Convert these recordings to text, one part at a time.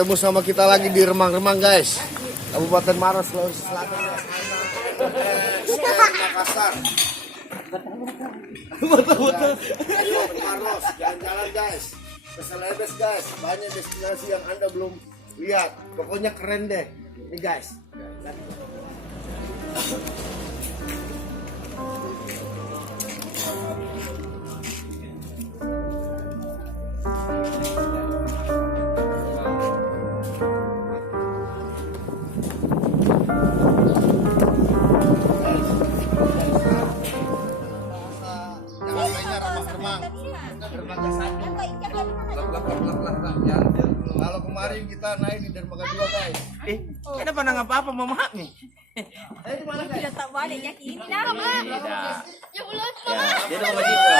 Ketemu sama kita lagi di Rammang guys, Kabupaten Maros, Sulawesi Selatan. Makassar. Betul-betul. Kab.Maros, jalan-jalan guys, ke Sulawesi guys, banyak destinasi yang Anda belum lihat. Pokoknya keren deh, ini guys. Kalau kemarin kita naik di dermaga 2 guys. Kenapa nang apa-apa mama nih? Di mana guys? Tidak tak balik ya kini. Ya belum. Dia udah mau situ.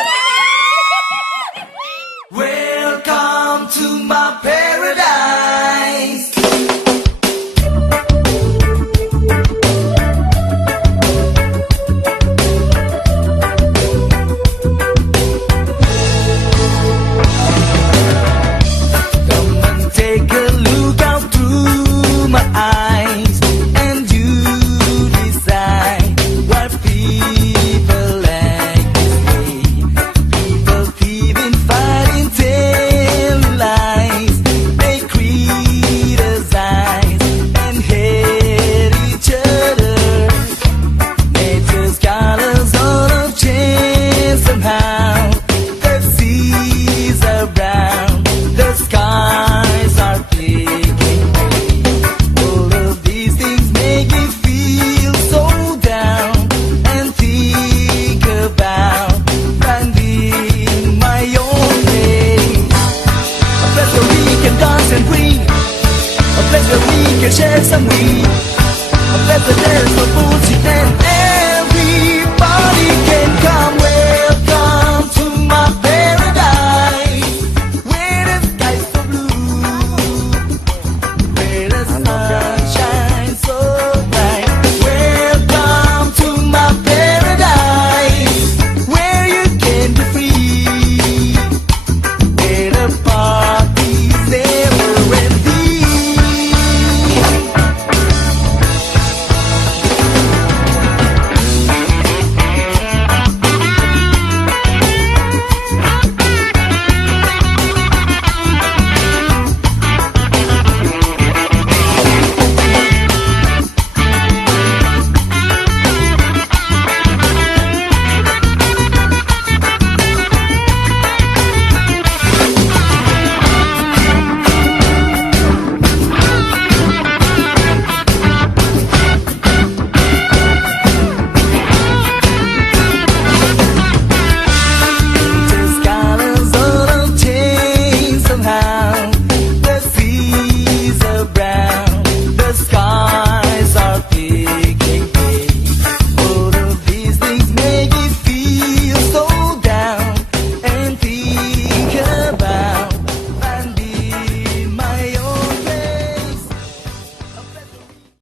Welcome to my paradise. Lies. can dance and breathe. A place where we can share some weed. A place where there is no bullshit and